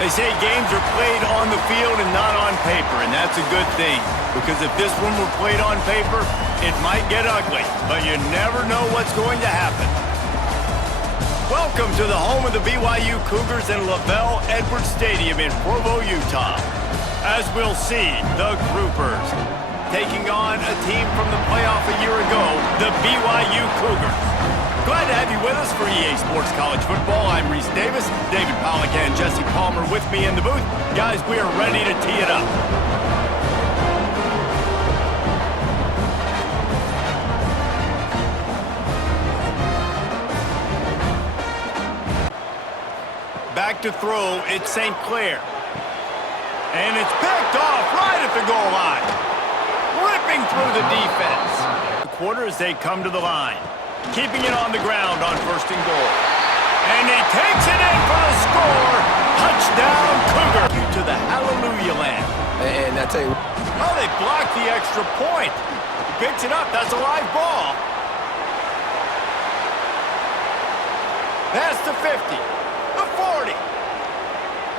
They say games are played on the field and not on paper, and that's a good thing. Because if this one were played on paper, it might get ugly, but you never know what's going to happen. Welcome to the home of the BYU Cougars in LaVell Edwards Stadium in Provo, Utah. As we'll see, the Groupers taking on a team from the playoff a year ago, the BYU Cougars. Glad to have you with us for EA Sports College Football. I'm Reese Davis, David Pollock and Jesse Palmer with me in the booth. Guys, we are ready to tee it up. Back to throw, it's St. Clair. And it's picked off right at the goal line. Ripping through the defense. The quarter as they come to the line. Keeping it on the ground on 1st and goal. And he takes it in for the score. Touchdown, Cougar. To the hallelujah land. And I tell you, oh, they blocked the extra point. He picks it up. That's a live ball. That's the 50. The 40.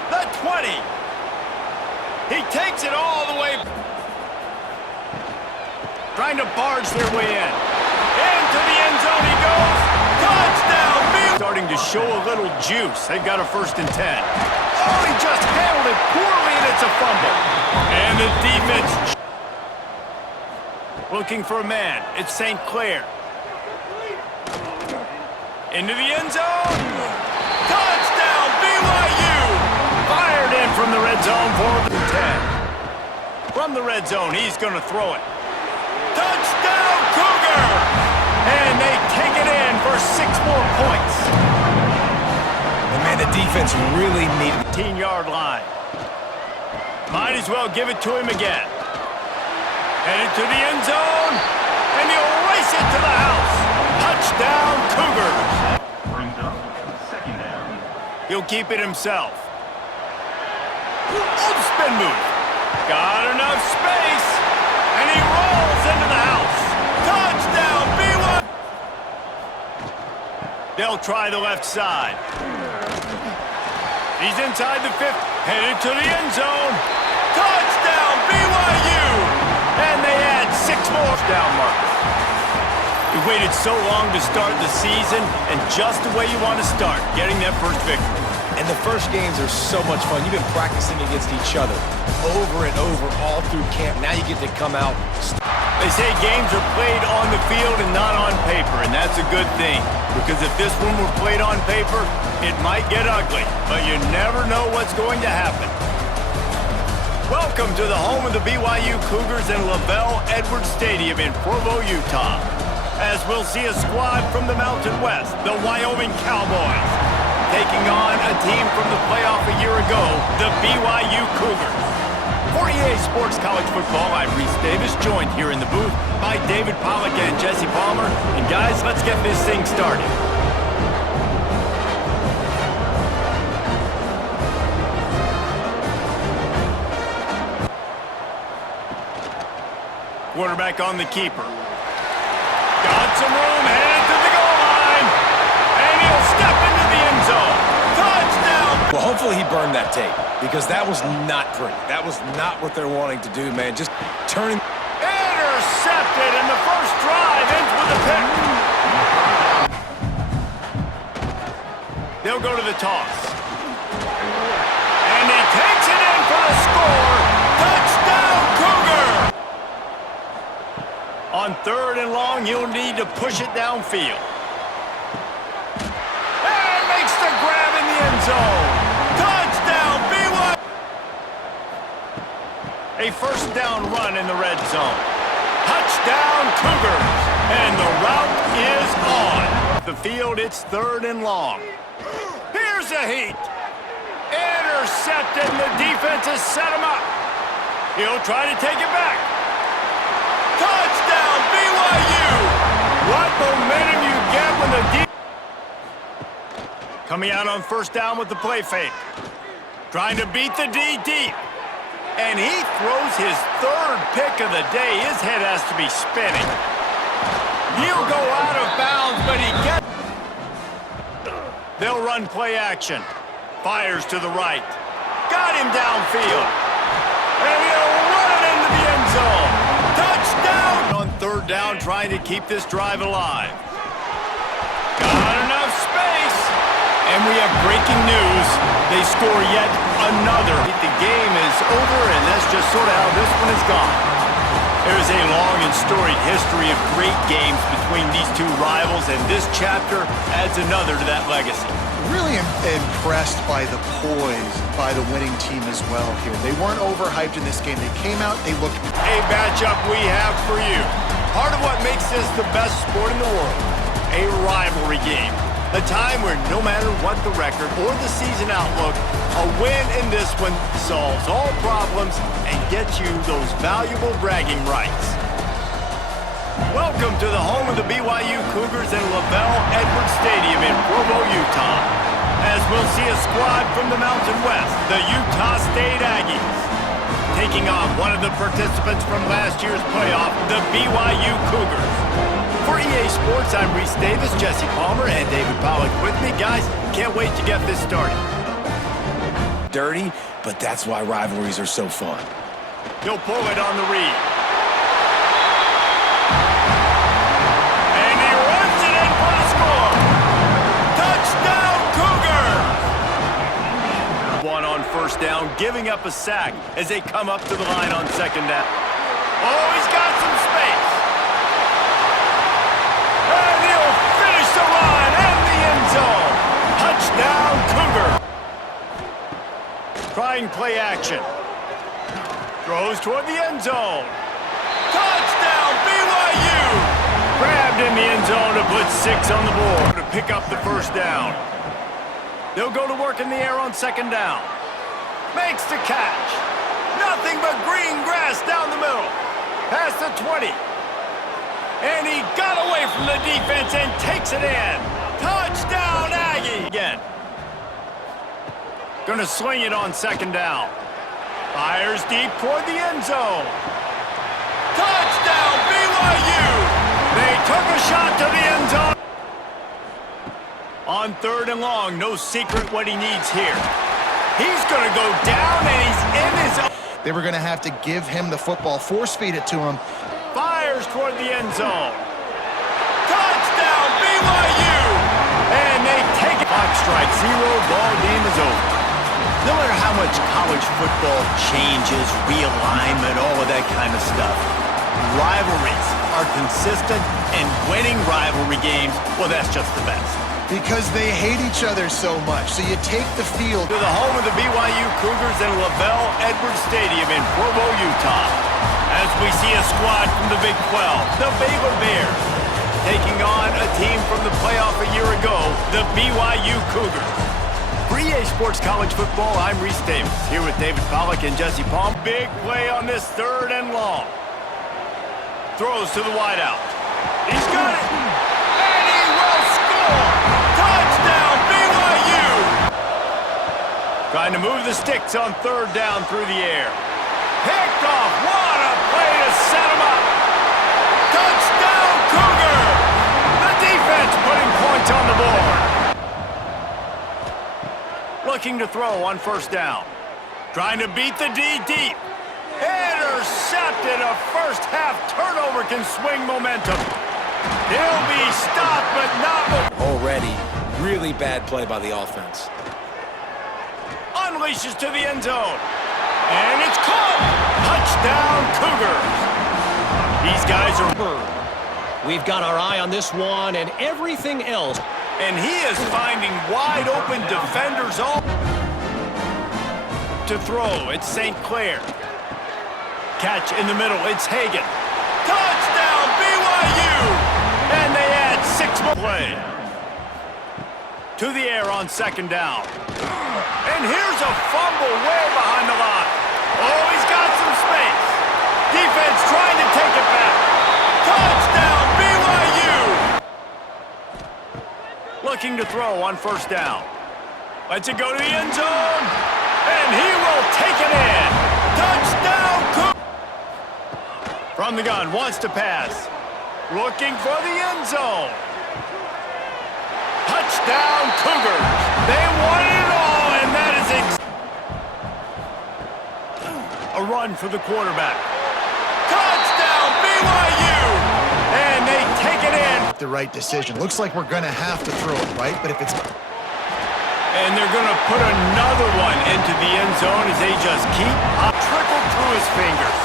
The 20. He takes it all the way. Trying to barge their way in. Into the end zone he goes. Touchdown. Starting to show a little juice. They've got a 1st and 10. Oh, he just handled it poorly, and it's a fumble. And the defense looking for a man. It's St. Clair. Into the end zone. Touchdown, BYU. Fired in from the red zone for the 10. From the red zone, he's going to throw it. Touchdown, Cougar! And they take it in for 6 more points. and man, the defense really needed 15-yard line. Might as well give it to him again. Headed to the end zone, and he'll race it to the house. Touchdown, Cougars. Brings up 2nd down. He'll keep it himself. Spin move. Got enough space, and he rolls into the house. Touchdown, BYU. They'll try the left side. He's inside the 50, headed to the end zone. Touchdown, BYU! And they add 6 more. Down marker. We waited so long to start the season, and just the way you want to start, getting that first victory. And the first games are so much fun. You've been practicing against each other over and over all through camp. Now you get to come out. They say games are played on the field and not on paper, and that's a good thing. Because if this one were played on paper, it might get ugly, but you never know what's going to happen. Welcome to the home of the BYU Cougars in LaVell Edwards Stadium in Provo, Utah. As we'll see a squad from the Mountain West, the Wyoming Cowboys, taking on a team from the playoff a year ago, the BYU Cougars. For EA Sports College Football, I'm Reese Davis, joined here in the booth by David Pollock and Jesse Palmer. And guys, let's get this thing started. Quarterback on the keeper. Got some room, headed to the goal line. And he'll step into the end zone. Touchdown! Well, hopefully he burned that tape, because that was not pretty. That was not what they're wanting to do, man. Just turning. Intercepted, and the first drive ends with a pick. They'll go to the toss. And he takes it in for the score. Touchdown, Cougar! On 3rd and long, he'll need to push it downfield. And makes the grab in the end zone. Touchdown, BYU! A 1st down run in the red zone. Touchdown, Cougars! And the route is on. The field, it's 3rd and long. Here's a heat. Intercepted, and the defense has set him up. He'll try to take it back. Touchdown, BYU! What momentum you get when the defense... Coming out on 1st down with the play fake. Trying to beat the D deep. And he throws his 3rd pick of the day. His head has to be spinning. He'll go out of bounds, but he gets... They'll run play action. Fires to the right. got him downfield. And he'll run it into the end zone. Touchdown! On third down, trying to keep this drive alive. Got enough space. And we have breaking news. They score yet another. The game is over, and that's just sort of how this one is gone. There is a long and storied history of great games between these two rivals, and this chapter adds another to that legacy. Really impressed by the poise by the winning team as well here. They weren't overhyped in this game. They came out, they looked... A matchup we have for you. Part of what makes this the best sport in the world. A rivalry game. A time where no matter what the record or the season outlook, a win in this one solves all problems and gets you those valuable bragging rights. Welcome to the home of the BYU Cougars in LaVell Edwards Stadium in Provo, Utah. As we'll see a squad from the Mountain West, the Utah State Aggies, taking on one of the participants from last year's playoff, the BYU Cougars. For EA Sports, I'm Reese Davis, Jesse Palmer, and David Pollock with me. Guys, can't wait to get this started. Dirty, but that's why rivalries are so fun. He'll pull it on the read. And he runs it in for the score. Touchdown, Cougar! One on first down, giving up a sack as they come up to the line on second down. Oh, he's got some space. And he'll finish the run in the end zone. Touchdown, Cougar. Trying play action. Throws toward the end zone. Touchdown, BYU! Grabbed in the end zone to put 6 on the board to pick up the first down. They'll go to work in the air on second down. Makes the catch. Nothing but green grass down the middle. Past the 20. And he got away from the defense and takes it in. Touchdown, Aggie! Again. Gonna swing it on second down. Fires deep toward the end zone. Touchdown, BYU! They took a shot to the end zone. On third and long, no secret what he needs here. He's gonna go down and he's in his own. They were going to have to give him the football, force feed it to him. Fires toward the end zone. Touchdown, BYU! And they take it. Clock strikes 0, ball game is over. No matter how much college football changes, realignment, all of that kind of stuff, rivalries are consistent, and winning rivalry games, well, that's just the best. Because they hate each other so much. So you take the field To the home of the BYU Cougars in LaVell Edwards Stadium in Provo, Utah. As we see a squad from the Big 12, the Baylor Bears, taking on a team from the playoff a year ago, the BYU Cougars. For EA Sports College Football, I'm Reese Davis, here with David Pollock and Jesse Palm. Big play on this third and long. Throws to the wideout. He's got it. And he will score. Touchdown, BYU. Trying to move the sticks on third down through the air. Picked off. What a play to set him up. Touchdown, Cougar. The defense putting points on the board. Looking to throw on first down. Trying to beat the D deep. Intercepted. A first half turnover can swing momentum. He'll be stopped, but not Already, really bad play by the offense. unleashes to the end zone. And it's caught. Touchdown, Cougars. These guys are... We've got our eye on this one and everything else. And he is finding wide open defenders all to throw. It's St. Clair. Catch in the middle. It's Hagan. Touchdown, BYU! And they add 6 more play. To the air on second down. And here's a fumble way behind the line. Oh, he's got some space. Defense trying to take it back. Touchdown, BYU! Looking to throw on first down. Lets it go to the end zone. And he will take it in. Touchdown, Cougars! From the gun, wants to pass. Looking for the end zone. Touchdown, Cougars. They won it all, and that is A run for the quarterback. Touchdown, BYU! And they take it in. The right decision. Looks like we're going to have to throw it, right? But if it's... And they're going to put another one into the end zone as they just keep trickle through his fingers.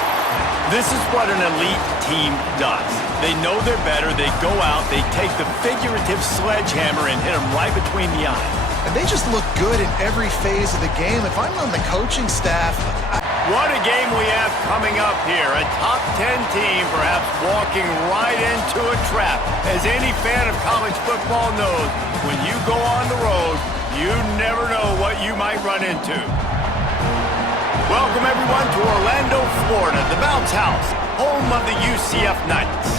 This is what an elite team does. They know they're better. They go out, they take the figurative sledgehammer and hit them right between the eyes. And they just look good in every phase of the game. If I'm on the coaching staff... What a game we have coming up here. A top 10 team perhaps walking right into a trap. As any fan of college football knows, when you go on the road, you never know what you might run into. Welcome everyone to Orlando, Florida, the Bounce House, home of the UCF Knights.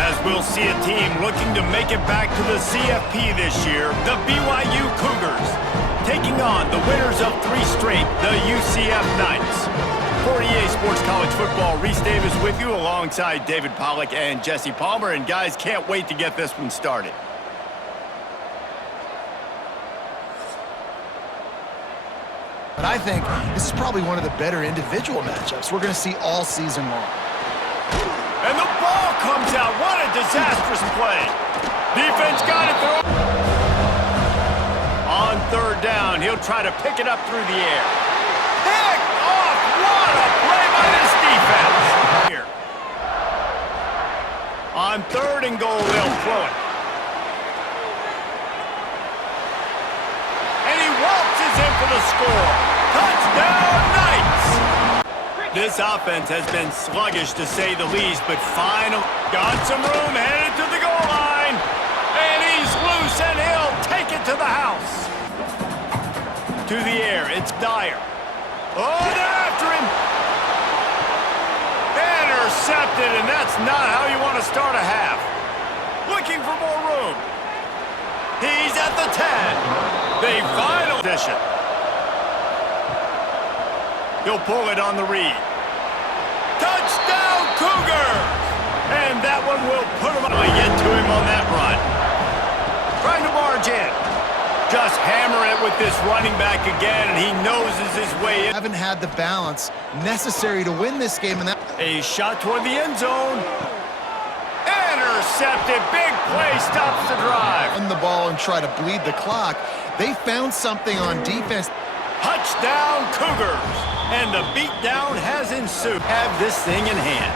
As we'll see a team looking to make it back to the CFP this year, the BYU Cougars, taking on the winners of 3 straight, the UCF Knights. For EA Sports College Football, Reese Davis with you alongside David Pollack and Jesse Palmer. And guys, can't wait to get this one started. But I think this is probably one of the better individual matchups we're going to see all season long. And the ball comes out. What a disastrous play. Defense got it through. On 3rd down, he'll try to pick it up through the air. Picked off! What a play by this defense! Here. On 3rd and goal, they'll throw it. And he waltzes in for the score. Touchdown, Knights! This offense has been sluggish to say the least, but finally got some room, headed to the goal line. And he's loose, and he'll take it to the house. To the air, it's Dyer. Oh, they're after him. Intercepted, and that's not how you want to start a half. Looking for more room. He's at the 10. The final position. He'll pull it on the read. Touchdown, Cougars! And that one will put him on. We get to him on that run. Trying to barge in. Just hammer it with this running back again, and he noses his way in. Haven't had the balance necessary to win this game. And that... A shot toward the end zone. Intercepted. Big play stops the drive. Run the ball and try to bleed the clock. They found something on defense. Touchdown, Cougars. And the beatdown has ensued. Have this thing in hand.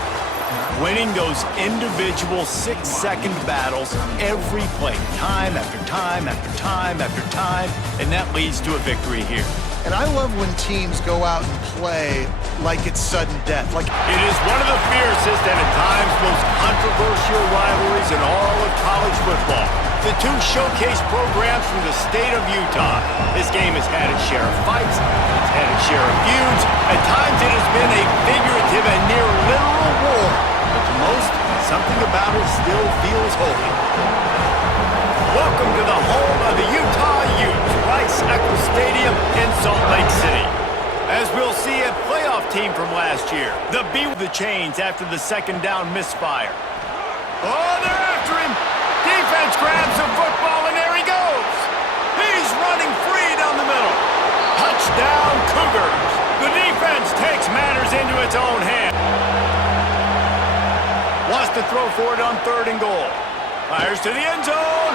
Winning those individual 6-second battles every play, time after time after time after time, and that leads to a victory here. And I love when teams go out and play like it's sudden death. Like it is one of the fiercest and at times most controversial rivalries in all of college football. The two showcase programs from the state of Utah. This game has had its share of fights, it's had its share of feuds. At times it has been a figurative and near literal war. But to most, something about it still feels holy. Welcome to the home of the Utah Utes, Rice-Eccles Stadium in Salt Lake City. As we'll see a playoff team from last year, the B with the chains after the 2nd down misfire. Oh, they're after him! Defense grabs the football, and there he goes! He's running free down the middle. Touchdown, Cougars! The defense takes matters into its own hand. Wants to throw for it on 3rd and goal. Fires to the end zone.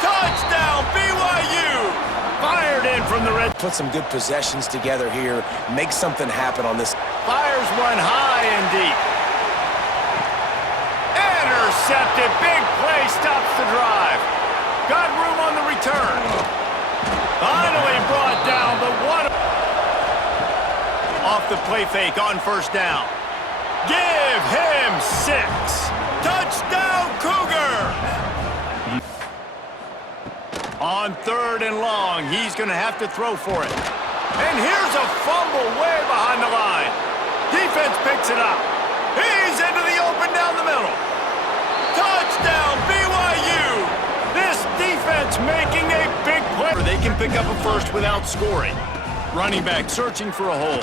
Touchdown, BYU! Fired in from the red. Put some good possessions together here. Make something happen on this. Fires one high and deep. Intercepted. Big play stops the drive. Got room on the return. Finally brought down, but what? Off the play fake on 1st down. Give him 6. Touchdown, Cougar! On 3rd and long, he's going to have to throw for it. And here's a fumble way behind the line. Defense picks it up. He's into the open down the middle. Touchdown, BYU! This defense making a big play. They can pick up a first without scoring. Running back searching for a hole.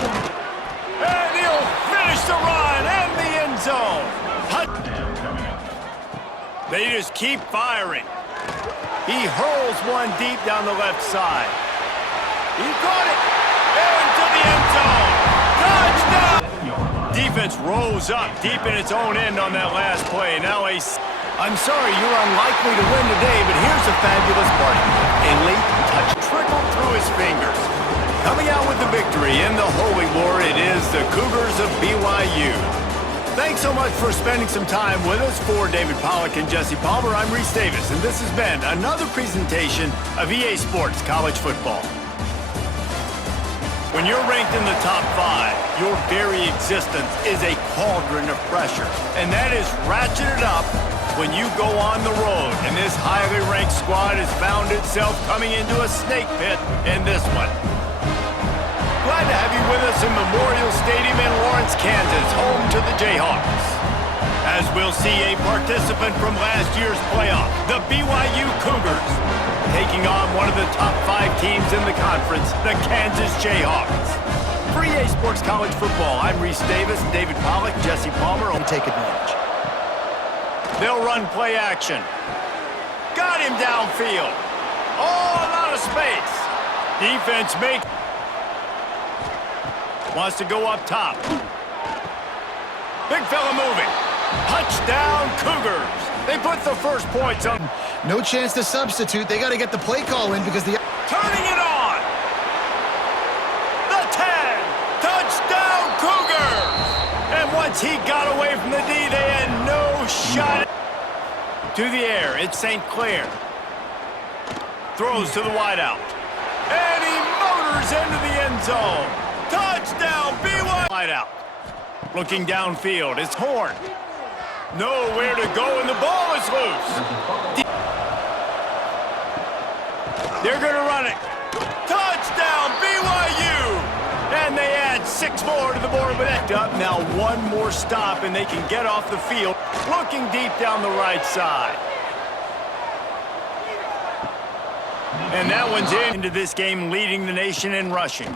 And he'll finish the run and the end zone. They just keep firing. He hurls one deep down the left side. He caught it. Into the end zone. Touchdown! defense rose up deep in its own end on that last play. Now I'm sorry, you're unlikely to win today, but here's a fabulous party. A late touch trickled through his fingers. Coming out with the victory in the Holy War, it is the Cougars of BYU. Thanks so much for spending some time with us. For David Pollack and Jesse Palmer, I'm Reese Davis, and this has been another presentation of EA Sports College Football. When you're ranked in the top 5, your very existence is a cauldron of pressure, and that is ratcheted up when you go on the road, and this highly ranked squad has found itself coming into a snake pit in this one. Glad to have you with us in Memorial Stadium in Lawrence, Kansas, home to the Jayhawks. As we'll see a participant from last year's playoff, the BYU Cougars, taking on one of the top 5 teams in the conference, the Kansas Jayhawks. For EA Sports College Football, I'm Reese Davis, David Pollack, Jesse Palmer. Take advantage. They'll run play action. Got him downfield. Oh, a lot of space. Defense wants to go up top. Big fella moving. Touchdown Cougars. They put the first points on. No chance to substitute. They got to get the play call in because the... Turning it on. The 10. Touchdown Cougars. And once he got away from the D, they had no shot. To the air, it's St. Clair. Throws to the wideout. And he motors into the end zone. Touchdown, BYU. Wideout. Looking downfield, it's Horn. Nowhere to go, and the ball is loose. They're going to run it. Touchdown, BYU! And they add 6 more to the board, but that's up. Now one more stop, and they can get off the field. Looking deep down the right side. And that one's into this game, leading the nation in rushing.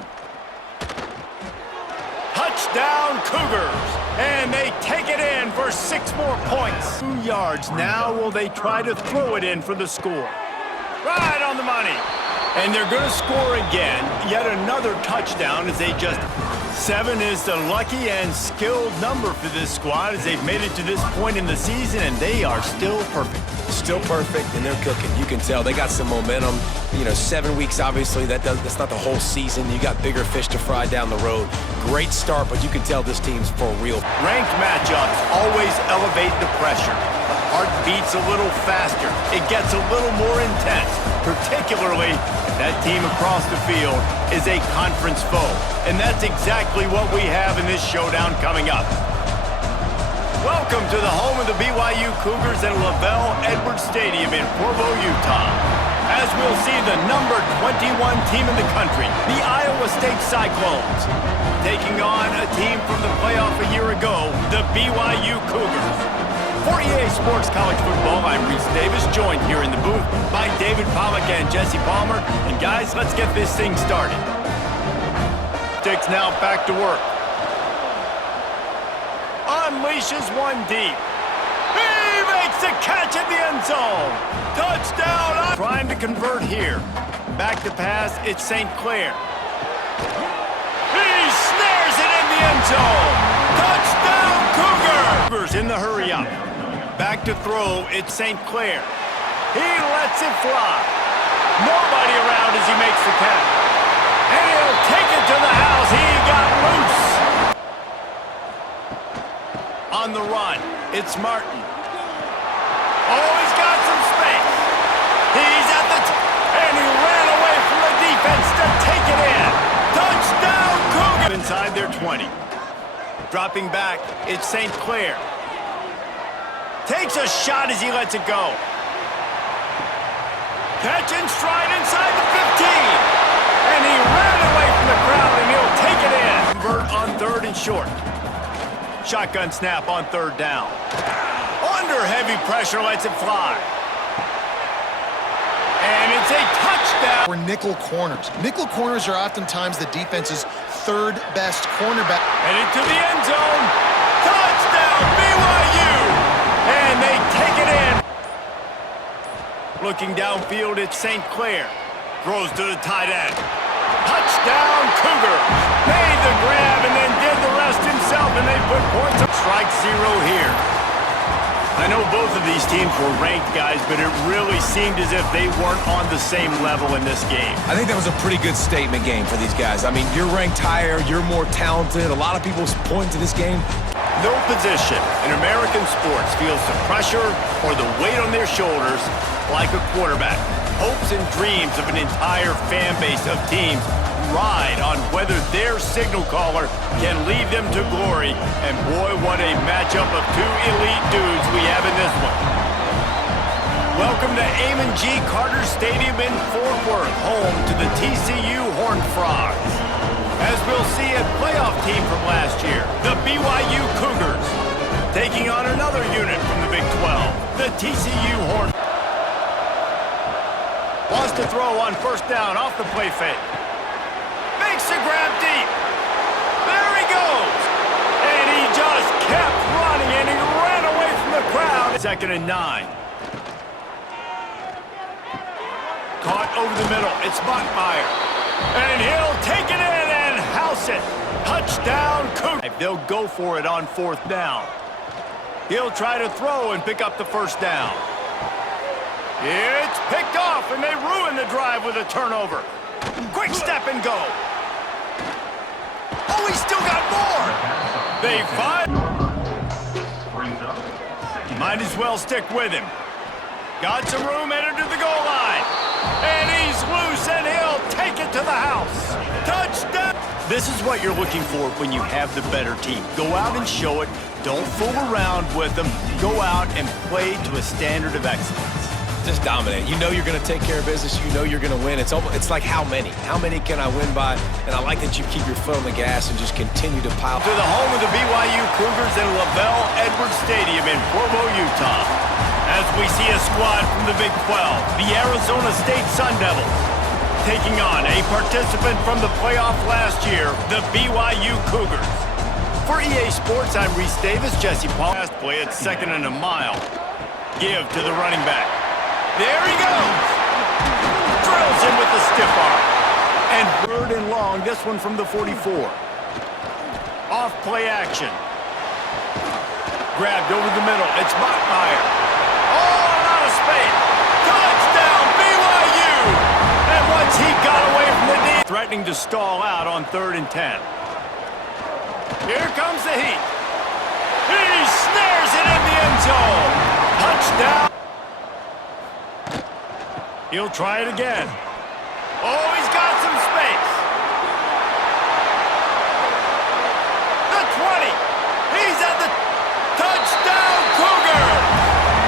Touchdown Cougars. And they take it in for 6 more points. 2 yards. Now will they try to throw it in for the score? Right on the money. And they're going to score again. Yet another touchdown as they just... 7 is the lucky and skilled number for this squad as they've made it to this point in the season, and they are still perfect. Still perfect, and they're cooking. You can tell they got some momentum. You know, 7 weeks, obviously, that's not the whole season. You got bigger fish to fry down the road. Great start, but you can tell this team's for real. Ranked matchups always elevate the pressure. The heart beats a little faster. It gets a little more intense, particularly if that team across the field is a conference foe. And that's exactly what we have in this showdown coming up. Welcome to the home of the BYU Cougars at Lavelle Edwards Stadium in Provo, Utah. As we'll see the number 21 team in the country, the Iowa State Cyclones, taking on a team from the playoff a year ago, the BYU Cougars. For EA Sports College Football, I'm Reese Davis, joined here in the booth by David Pollack and Jesse Palmer. And guys, let's get this thing started. Sticks now back to work. Unleashes one deep. He makes the catch in the end zone. Touchdown. Trying to convert here. Back to pass, it's St. Clair. He snares it in the end zone. Touchdown Cougars in the hurry up. Back to throw, it's St. Clair. He lets it fly. Nobody around as he makes the catch. And he'll take it to the house. He got loose. On the run, it's Martin. Oh, he's got some space. He's at the and he ran away from the defense to take it in. Touchdown Cougars. Inside their 20. Dropping back, it's St. Clair. Takes a shot as he lets it go. Catch and stride inside the 15. And he ran away from the crowd, and he'll take it in. Convert on 3rd and short. Shotgun snap on 3rd down. Under heavy pressure, lets it fly. And it's a touchdown. For nickel corners. Nickel corners are oftentimes the defense's 3rd best cornerback. Headed to the end zone. Touchdown, BYU. And they take it in. Looking downfield, it's St. Clair. Throws to the tight end. Touchdown, Cougars. Made the grab and then did the rest himself, and they put points up. Strike zero here. I know both of these teams were ranked, guys, but it really seemed as if they weren't on the same level in this game. I think that was a pretty good statement game for these guys. I mean, you're ranked higher, you're more talented. A lot of people point to this game. No position in American sports feels the pressure or the weight on their shoulders like a quarterback. Hopes and dreams of an entire fan base of teams ride on whether their signal caller can lead them to glory. And boy, what a matchup of two elite dudes we have in this one. Welcome to Amon G. Carter Stadium in Fort Worth, home to the TCU Horned Frogs. As we'll see a playoff team from last year, the BYU Cougars, taking on another unit from the Big 12, the TCU Horned. Wants to throw on first down off the play fake. Makes a grab deep. There he goes. And he just kept running, and he ran away from the crowd. 2nd and 9. Caught over the middle. It's Montclair. And he'll take it in and house it. Touchdown, Cougars. They'll go for it on 4th down. He'll try to throw and pick up the first down. It's picked off, and they ruin the drive with a turnover. Quick step and go. Oh, he's still got more. They find. Might as well stick with him. Got some room, headed to the goal line. And he's loose, and he'll take it to the house. Touchdown. This is what you're looking for when you have the better team. Go out and show it. Don't fool around with them. Go out and play to a standard of excellence. Just dominate. You know you're going to take care of business. You know you're going to win. It's like how many? How many can I win by? And I like that you keep your foot on the gas and just continue to pile. To the home of the BYU Cougars in LaVell Edwards Stadium in Provo, Utah. As we see a squad from the Big 12, the Arizona State Sun Devils, taking on a participant from the playoff last year, the BYU Cougars. For EA Sports, I'm Reese Davis, Jesse Paul. Last play at 2nd and a mile. Give to the running back. There he goes. Drills him with the stiff arm. And 3rd and long, this one from the 44. Off play action. Grabbed over the middle. It's Montclair. Oh, out of space. Touchdown, BYU. And once he got away from the knee, threatening to stall out on 3rd and 10. Here comes the heat. He snares it in the end zone. Touchdown. He'll try it again. Oh, he's got some space. The 20. He's at the touchdown, Cougar.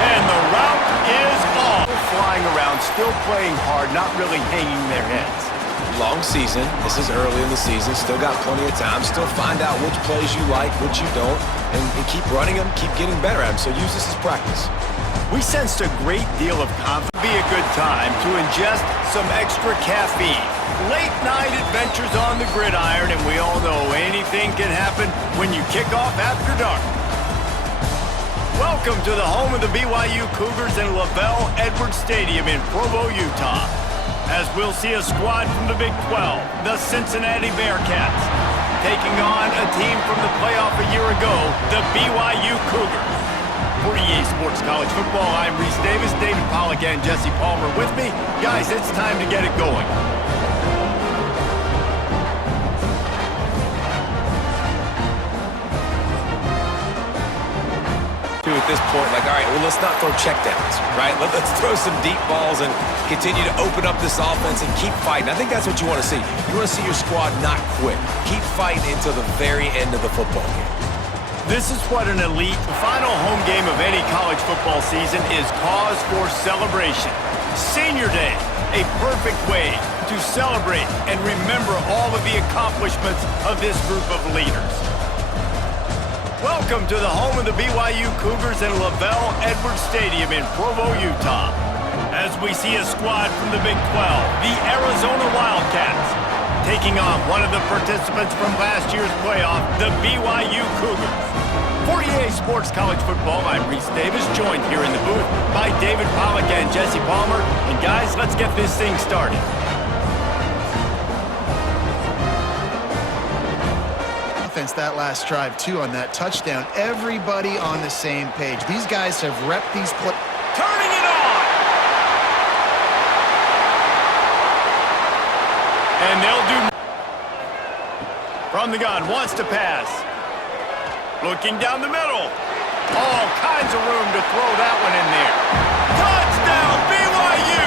And the route is off. Flying around, still playing hard, not really hanging their heads. Long season. This is early in the season. Still got plenty of time. Still find out which plays you like, which you don't, and keep running them, keep getting better at them. So use this as practice. We sensed a great deal of confidence. Be a good time to ingest some extra caffeine. Late night adventures on the gridiron, and we all know anything can happen when you kick off after dark. Welcome to the home of the BYU Cougars in LaVell Edwards Stadium in Provo, Utah. As we'll see a squad from the Big 12, the Cincinnati Bearcats, taking on a team from the playoff a year ago, the BYU Cougars. For EA Sports College Football, I'm Reese Davis, David Pollack, and Jesse Palmer with me. Guys, it's time to get it going. At this point, like, all right, well, let's not throw checkdowns, right? Let's throw some deep balls and continue to open up this offense and keep fighting. I think that's what you want to see. You want to see your squad not quit. Keep fighting until the very end of the football game. This is what an elite, the final home game of any college football season is cause for celebration. Senior Day, a perfect way to celebrate and remember all of the accomplishments of this group of leaders. Welcome to the home of the BYU Cougars in LaVell Edwards Stadium in Provo, Utah. As we see a squad from the Big 12, the Arizona Wildcats, taking on one of the participants from last year's playoff, the BYU Cougars. For EA Sports College Football, I'm Reese Davis, joined here in the booth by David Pollack and Jesse Palmer. And guys, let's get this thing started. offense that last drive, too, on that touchdown. Everybody on the same page. These guys have repped these plays. Turning it on! And they'll do... From the gun, wants to pass. Looking down the middle. All kinds of room to throw that one in there. Touchdown, BYU!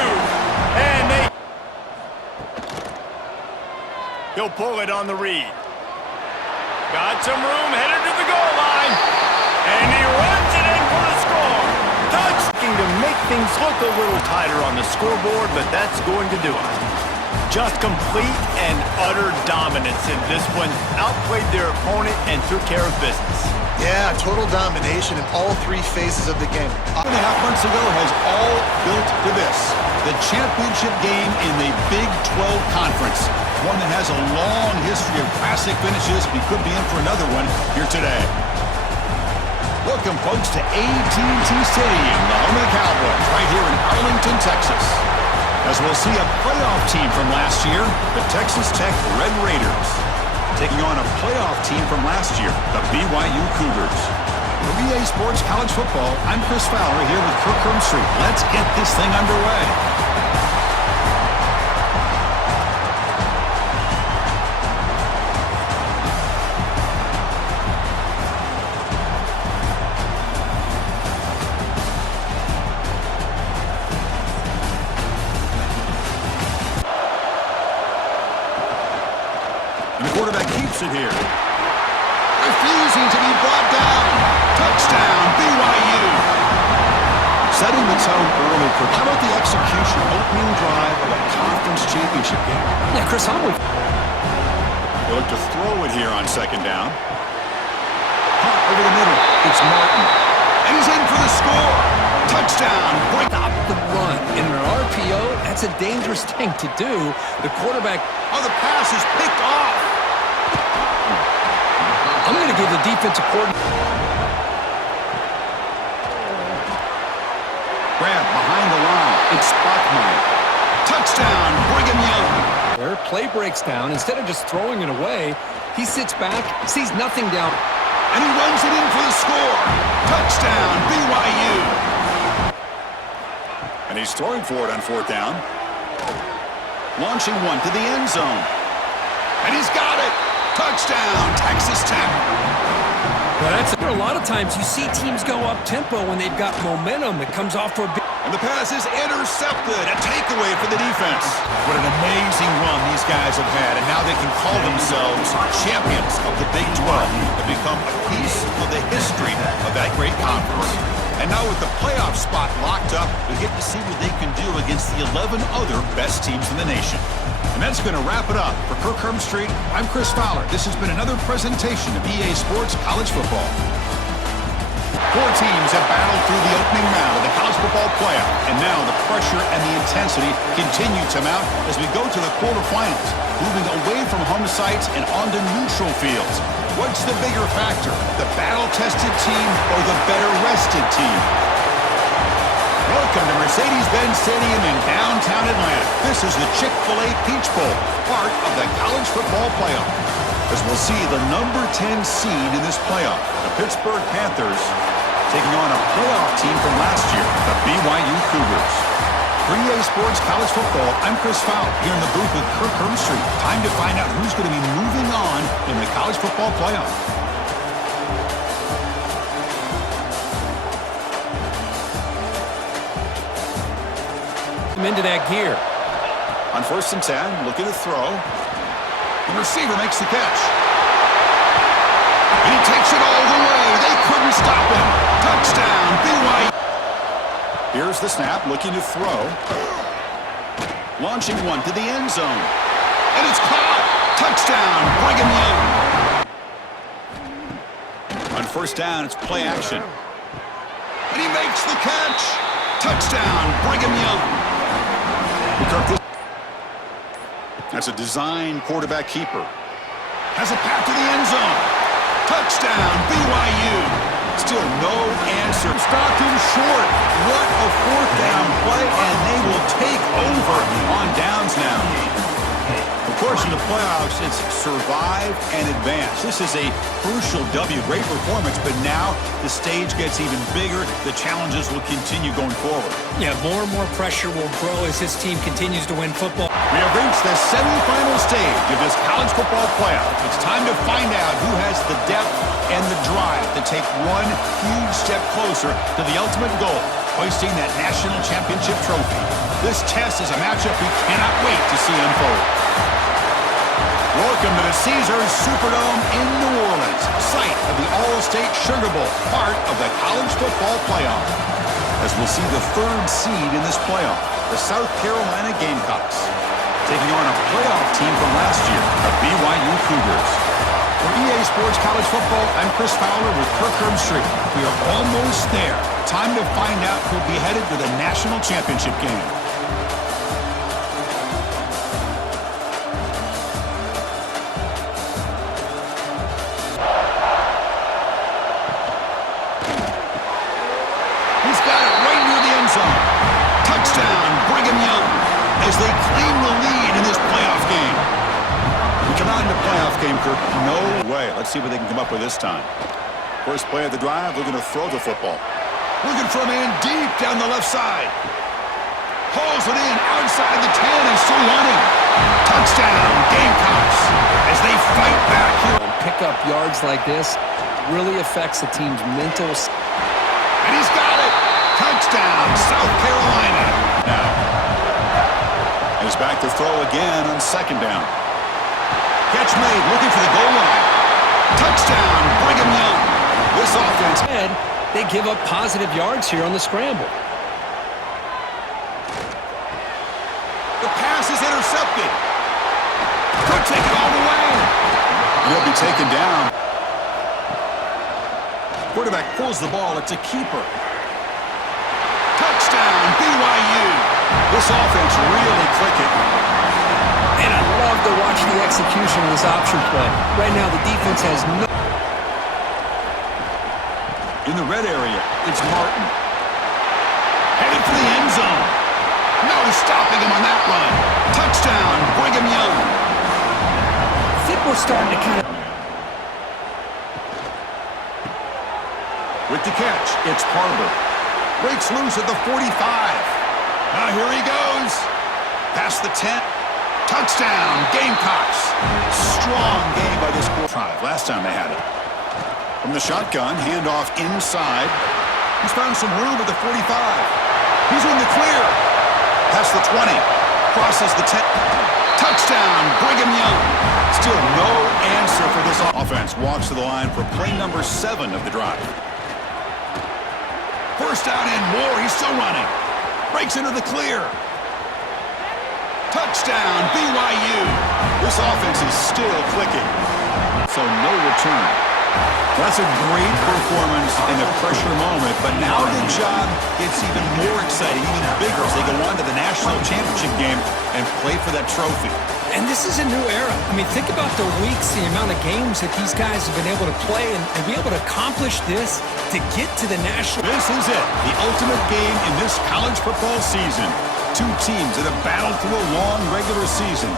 And they... He'll pull it on the read. Got some room, headed to the goal line. And he runs it in for the score. Touchdown to make things look a little tighter on the scoreboard, but that's going to do it. Just complete and utter dominance in this one. Outplayed their opponent and took care of business. Yeah, total domination in all three phases of the game. 2.5 months ago has all built to this. The championship game in the Big 12 Conference. One that has a long history of classic finishes. We could be in for another one here today. Welcome, folks, to AT&T Stadium, the home of the Cowboys, right here in Arlington, Texas. As we'll see a playoff team from last year, the Texas Tech Red Raiders, taking on a playoff team from last year, the BYU Cougars. For EA Sports College Football, I'm Chris Fowler here with Kirk Street. Let's get this thing underway. And the quarterback keeps it here. Refusing to be brought down. Touchdown, BYU. Setting the tone early. How about the execution? Opening drive of a conference championship game. Yeah, Chris, I'm with... They look to throw it here on second down. Hot over the middle. It's Martin. And he's in for the score. Touchdown. Break. Stop the run. In an RPO, that's a dangerous thing to do. The quarterback... Oh, the pass is picked off. I'm going to give the defensive coordinator... Grab behind the line. It's Bachman. Touchdown, Brigham Young. Their play breaks down. Instead of just throwing it away, he sits back, sees nothing down. And he runs it in for the score. Touchdown, BYU. And he's throwing for it on fourth down. Launching one to the end zone. And he's got it. Touchdown, Texas Tech. Well, there are a lot of times you see teams go up-tempo when they've got momentum. It comes off for a big... And the pass is intercepted. A takeaway for the defense. What an amazing run these guys have had. And now they can call themselves champions of the Big 12 and become a piece of the history of that great conference. And now with the playoff spot locked up, we get to see what they can do against the 11 other best teams in the nation. And that's going to wrap it up. For Kirk Street, I'm Chris Fowler. This has been another presentation of EA Sports College Football. 4 teams have battled through the opening round of the college football playoff, and now the pressure and the intensity continue to mount as we go to the quarterfinals, moving away from home sites and onto neutral fields. What's the bigger factor, the battle-tested team or the better-rested team? Welcome to Mercedes-Benz Stadium in downtown Atlanta. This is the Chick-fil-A Peach Bowl, part of the college football playoff. As we'll see the number 10 seed in this playoff, the Pittsburgh Panthers, taking on a playoff team from last year, the BYU Cougars. For EA Sports College Football, I'm Chris Fowler, here in the booth with Kirk Street. Time to find out who's going to be moving on in the college football playoff. Into that gear. On 1st and 10, looking to throw. The receiver makes the catch. And he takes it all the way. They couldn't stop him. Touchdown, BYU. Here's the snap, looking to throw. Launching one to the end zone. And it's caught. Touchdown, Brigham Young. On 1st down, it's play action. And he makes the catch. Touchdown, Brigham Young. That's a design quarterback keeper. Has a path to the end zone. Touchdown, BYU. Still no answer. Stockton short. What a 4th down play, and they will take over on downs now. Of course, in the playoffs, it's survive and advance. This is a crucial W. Great performance, but now the stage gets even bigger. The challenges will continue going forward. Yeah, more and more pressure will grow as this team continues to win football. We have reached the semifinal stage of this college football playoff. It's time to find out who has the depth and the drive to take one huge step closer to the ultimate goal, hoisting that national championship trophy. This test is a matchup we cannot wait to see unfold. Welcome to the Caesars Superdome in New Orleans, site of the All-State Sugar Bowl, part of the college football playoff. As we'll see the third seed in this playoff, the South Carolina Gamecocks, taking on a playoff team from last year, the BYU Cougars. For EA Sports College Football, I'm Chris Fowler with Kirk Herbstreit. We are almost there. Time to find out who'll be headed to the national championship game. He's got it right near the end zone. Touchdown, Brigham Young, as they claim the lead in this playoff game. We come out in the playoff game, Kirk. No way. Let's see what they can come up with this time. First play of the drive, looking to throw the football. Looking for a man deep down the left side. Hauls it in outside the 10 and still running. Touchdown, Gamecocks, as they fight back here. Pick up yards like this really affects the team's mental. And he's got it. Touchdown, South Carolina. Now, he's back to throw again on second down. Catch made, looking for the goal line. Touchdown, Brigham Young. This offense. They give up positive yards here on the scramble. The pass is intercepted. Could take it all the way. He'll be taken down. Quarterback pulls the ball. It's a keeper. Touchdown, BYU. This offense really clicking. And I love to watch the execution of this option play. Right now, the defense has no... In the red area, it's Martin. Headed for the end zone. No stopping him on that run. Touchdown, Brigham Young. I think we're starting to kind of... With the catch, it's Barber. Breaks loose at the 45. Now here he goes. Past the 10. Touchdown, Gamecocks. Strong game by this drive. Last time they had it. From the shotgun, handoff inside. He's found some room at the 45. He's in the clear. Past the 20. Crosses the 10. Touchdown, Brigham Young. Still no answer for this offense. Walks to the line for play number 7 of the drive. First down and more. He's still running. Breaks into the clear. Touchdown, BYU. This offense is still clicking. So no return. That's a great performance in a pressure moment, but now the job gets even more exciting, even bigger as they go on to the national championship game and play for that trophy. And this is a new era. I mean, think about the weeks, the amount of games that these guys have been able to play and be able to accomplish this to get to the national... This is it, the ultimate game in this college football season. Two teams that have battled through a long regular season,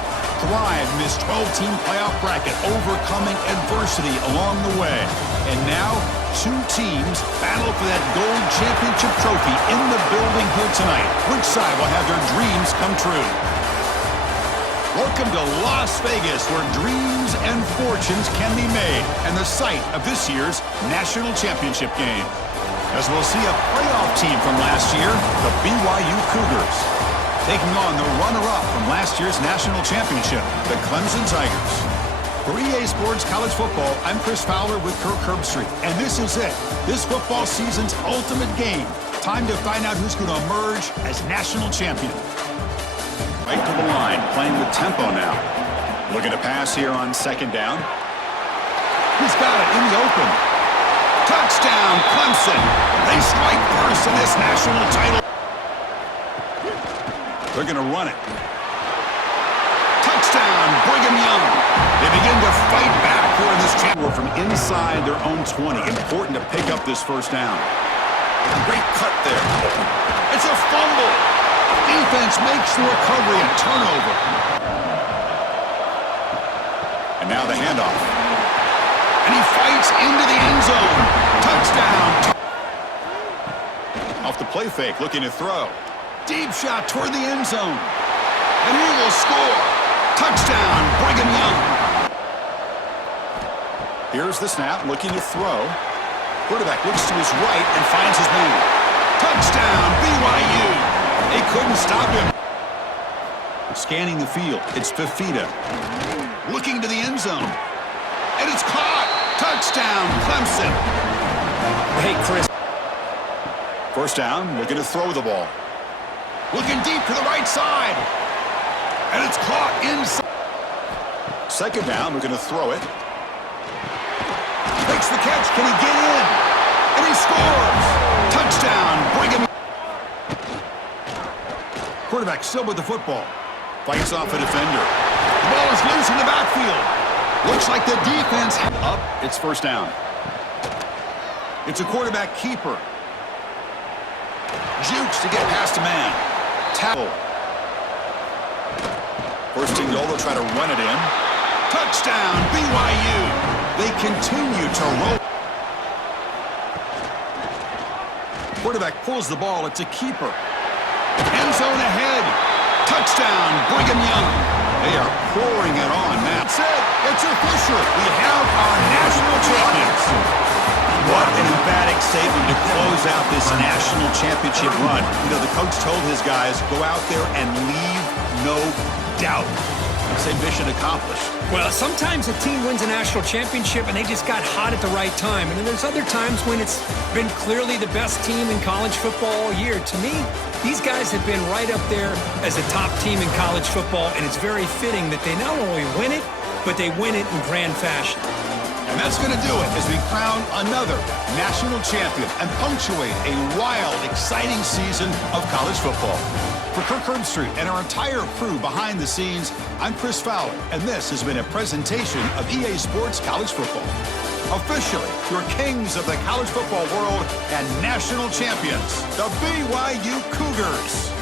thrive in this 12-team playoff bracket, overcoming adversity along the way. And now, two teams battle for that gold championship trophy in the building here tonight. Which side will have their dreams come true? Welcome to Las Vegas, where dreams and fortunes can be made, and the site of this year's national championship game. As we'll see a playoff team from last year, the BYU Cougars, taking on the runner-up from last year's national championship, the Clemson Tigers. For EA Sports College Football, I'm Chris Fowler with Kirk Herbstreit, and this is it, this football season's ultimate game. Time to find out who's going to emerge as national champion. Right to the line, playing with tempo now. Looking to pass here on second down. He's got it in the open. Touchdown, Clemson. They strike first in this national title. They're going to run it. Touchdown, Brigham Young. They begin to fight back here in this championship from inside their own 20. Important to pick up this first down. Great cut there. It's a fumble. Defense makes the recovery, a turnover. Now the handoff. And he fights into the end zone. Touchdown. Off the play fake, looking to throw. Deep shot toward the end zone. And he will score. Touchdown, Brigham Young. Here's the snap, looking to throw. Quarterback looks to his right and finds his man. Touchdown, BYU. They couldn't stop him. Scanning the field, it's Fafita. Looking to the end zone. And it's caught. Touchdown, Clemson. Hey, Chris. First down, looking to throw the ball. Looking deep to the right side. And it's caught inside. Second down, looking to throw it. Makes the catch. Can he get in? And he scores. Touchdown, Brigham. Quarterback still with the football. Fights off a defender. The ball is loose in the backfield. Looks like the defense up. It's first down. It's a quarterback keeper. Jukes to get past a man. Tackle. First and goal, they'll try to run it in. Touchdown, BYU. They continue to roll. Quarterback pulls the ball. It's a keeper. End zone ahead. Touchdown, Brigham Young. They are pouring it on now. That's it. It's official. We have our national champions. What an emphatic statement to close out this national championship run. You know, the coach told his guys, go out there and leave no doubt. Say mission accomplished. Well, sometimes a team wins a national championship and they just got hot at the right time. And then there's other times when it's been clearly the best team in college football all year. To me, these guys have been right up there as a top team in college football, and it's very fitting that they not only win it, but they win it in grand fashion. And that's going to do it as we crown another national champion and punctuate a wild, exciting season of college football. For Kirk Herbstreit and our entire crew behind the scenes, I'm Chris Fowler, and this has been a presentation of EA Sports College Football. Officially, your kings of the college football world and national champions, the BYU Cougars.